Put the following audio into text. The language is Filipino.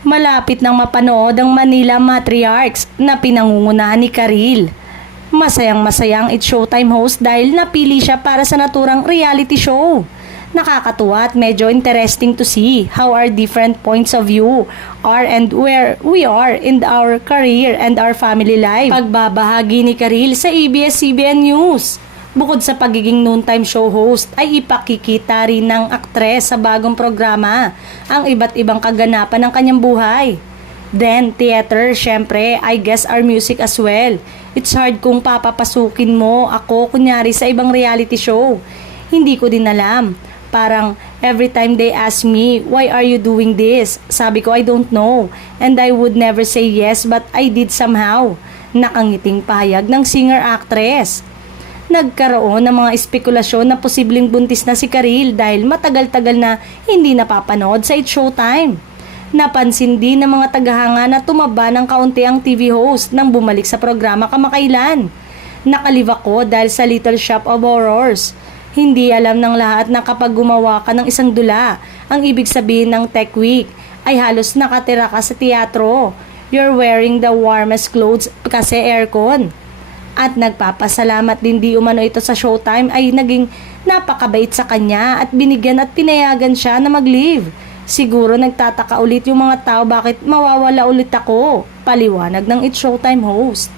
Malapit nang mapanood ang Manila Matriarchs na pinangungunahan ni Karil. Masayang-masaya ang It's Showtime host dahil napili siya para sa naturang reality show. Nakakatuwa at medyo interesting to see how our different points of view are and where we are in our career and our family life. Pagbabahagi ni Karil sa ABS-CBN News. Bukod sa pagiging noontime show host ay ipakikita rin ng aktres sa bagong programa ang iba't ibang kaganapan ng kanyang buhay. Then, theater, syempre, I guess our music as well. It's hard kung papapasukin mo ako kunyari sa ibang reality show. Hindi ko din alam. Parang every time they ask me, why are you doing this? Sabi ko, I don't know. And I would never say yes but I did somehow. Nakangiting pahayag ng singer-actress. Nagkaroon ng mga espekulasyon na posibleng buntis na si Karil dahil matagal-tagal na hindi napapanood sa It's Showtime. Napansin din ng mga tagahanga na tumaba ng kaunti ang TV host nang bumalik sa programa kamakailan. Nakaliw ako dahil sa Little Shop of Horrors. Hindi alam ng lahat na kapag gumawa ka ng isang dula, ang ibig sabihin ng Tech Week ay halos nakatira ka sa teatro. You're wearing the warmest clothes kasi aircon. At nagpapasalamat din di umano ito sa Showtime ay naging napakabait sa kanya at binigyan at pinayagan siya na mag-leave. Siguro nagtataka ulit yung mga tao bakit mawawala ulit ako. Paliwanag ng It's Showtime host.